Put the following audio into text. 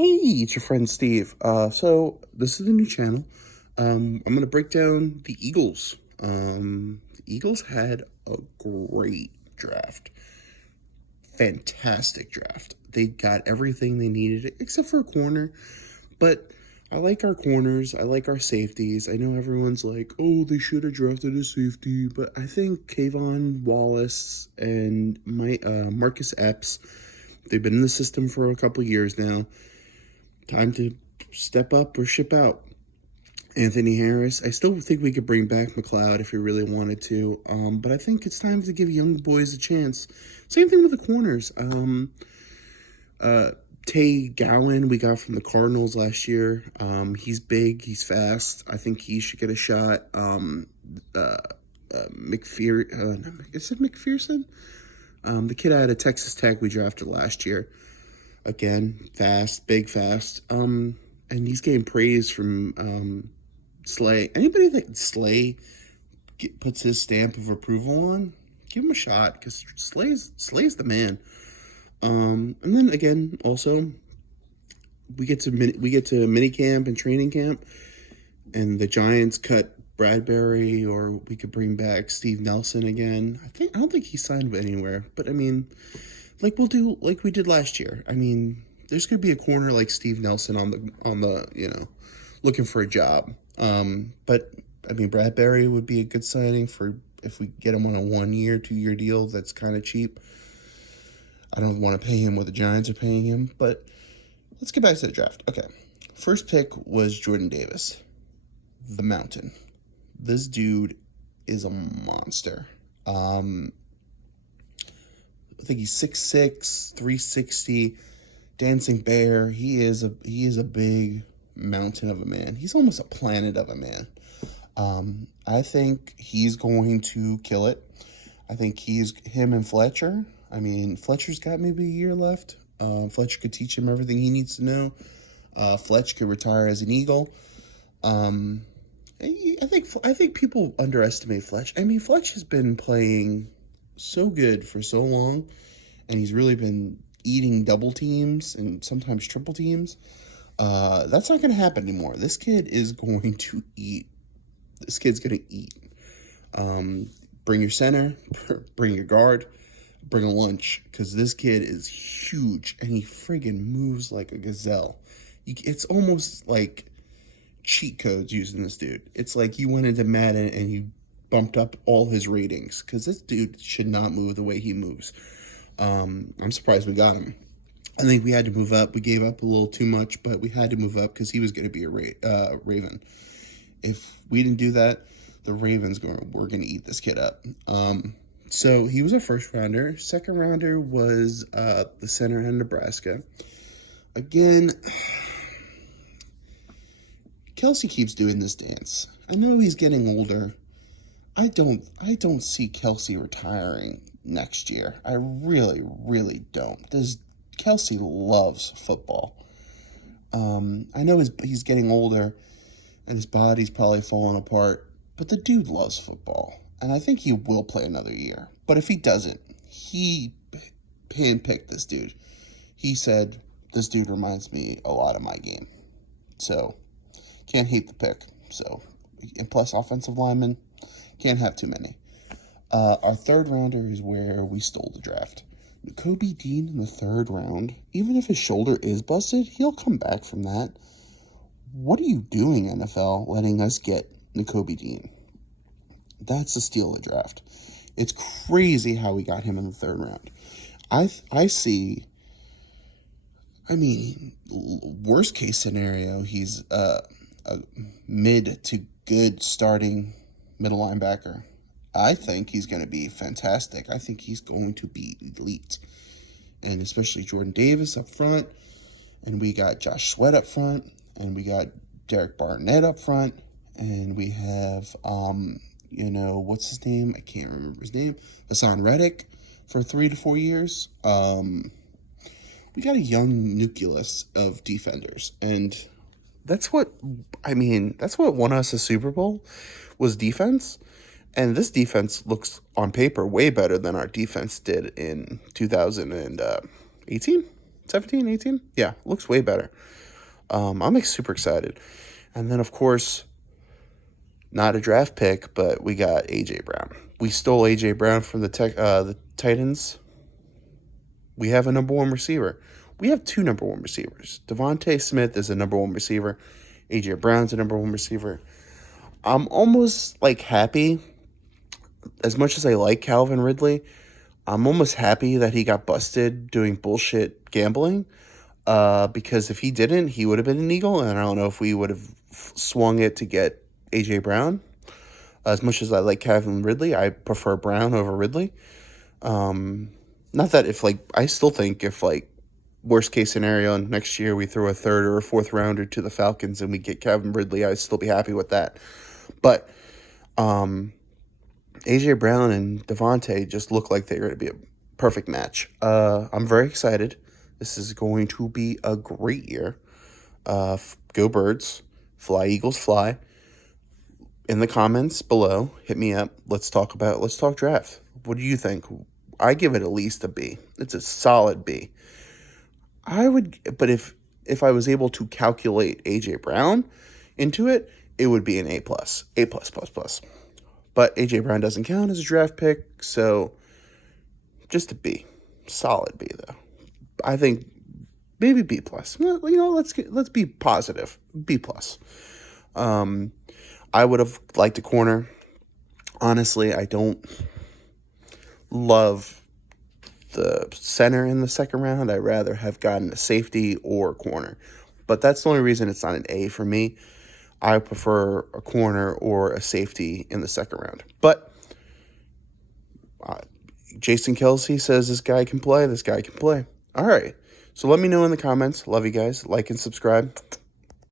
Hey, it's your friend Steve. So this is the new channel. I'm gonna break down the Eagles. The Eagles had a great draft, fantastic draft. They got everything they needed except for a corner. But I like our corners. I like our safeties. I know everyone's like, "Oh, they should have drafted a safety," but I think Kayvon Wallace and Marcus Epps. They've been in the system for a couple years now. Time to step up or ship out. Anthony Harris. I still think we could bring back McLeod if we really wanted to, but I think it's time to give young boys a chance. Same thing with the corners. Tay Gowan, we got from the Cardinals last year. He's big, he's fast. I think he should get a shot. Is it McPherson? The kid out of Texas Tech we drafted last year. Again, fast, big, fast. And he's getting praise from Slay. Anybody that Slay puts his stamp of approval on, give him a shot because Slay's the man. And then again, also we get to mini camp and training camp, and the Giants cut Bradbury, or we could bring back Steve Nelson again. I don't think he signed anywhere, but I mean, like we'll do like we did last year. I mean, there's gonna be a corner like Steve Nelson on the looking for a job. But I mean, Bradbury would be a good signing for if we get him on a 1 year, 2 year deal. That's kind of cheap. I don't want to pay him what the Giants are paying him, but let's get back to the draft. Okay, first pick was Jordan Davis, the Mountain. This dude is a monster. I think he's 6'6", 360, dancing bear. He is a big mountain of a man. He's almost a planet of a man. I think he's going to kill it. I think him and Fletcher. I mean, Fletcher's got maybe a year left. Fletcher could teach him everything he needs to know. Fletch could retire as an Eagle. I think people underestimate Fletch. I mean, Fletch has been playing so good for so long, and he's really been eating double teams and sometimes triple teams. That's not going to happen anymore. This kid is going to eat. This kid's going to eat. Bring your center, bring your guard, bring a lunch, because this kid is huge and he friggin' moves like a gazelle. It's almost like cheat codes using this dude. It's like you went into Madden and you bumped up all his ratings, because this dude should not move the way he moves. I'm surprised we got him. I think we had to move up. We gave up a little too much, but we had to move up because he was going to be a Raven. If we didn't do that, the Ravens were going to eat this kid up. So he was a first rounder. Second rounder was the center in Nebraska. Again, Kelsey keeps doing this dance. I know he's getting older. I don't see Kelsey retiring next year. I really, really don't. Kelsey loves football. I know he's getting older and his body's probably falling apart, but the dude loves football, and I think he will play another year. But if he doesn't, he handpicked this dude. He said, this dude reminds me a lot of my game. So, can't hate the pick. So, and plus offensive lineman, can't have too many. Our third rounder is where we stole the draft. Kobe Dean in the third round, even if his shoulder is busted, he'll come back from that. What are you doing, NFL, letting us get Nakobe Dean? That's a steal of the draft. It's crazy how we got him in the third round. I see, I mean, worst case scenario, he's a mid to good starting middle linebacker. I think he's going to be fantastic. I think he's going to be elite. And especially Jordan Davis up front. And we got Josh Sweat up front. And we got Derek Barnett up front. And we have, what's his name? I can't remember his name. Hassan Reddick for 3 to 4 years. We got a young nucleus of defenders. And that's what won us a Super Bowl was defense. And this defense looks on paper way better than our defense did in 2018. 17, 18? Yeah, looks way better. I'm super excited. And then, of course, not a draft pick, but we got A.J. Brown. We stole A.J. Brown from the Titans. We have a number one receiver. We have two number one receivers. Devontae Smith is a number one receiver. A.J. Brown's a number one receiver. I'm almost, like, happy. As much as I like Calvin Ridley, I'm almost happy that he got busted doing bullshit gambling. Because if he didn't, he would have been an Eagle, and I don't know if we would have swung it to get A.J. Brown. As much as I like Calvin Ridley, I prefer Brown over Ridley. Not that if, like, I still think if, like, worst case scenario, next year we throw a third or a fourth rounder to the Falcons and we get Calvin Ridley, I'd still be happy with that. But A.J. Brown and Devontae just look like they're going to be a perfect match. I'm very excited. This is going to be a great year. Go Birds. Fly Eagles fly. In the comments below, hit me up. Let's talk draft. What do you think? I give it at least a B. It's a solid B. But if I was able to calculate A.J. Brown into it, it would be an A+. A+++. But A.J. Brown doesn't count as a draft pick, so just a B. Solid B, though. I think maybe B+. Let's be positive. B+. I would have liked a corner. Honestly, I don't love the center in the second round. I'd rather have gotten a safety or a corner. But that's the only reason it's not an A for me. I prefer a corner or a safety in the second round. But Jason Kelce says this guy can play. All right. So let me know in the comments. Love you guys. Like and subscribe.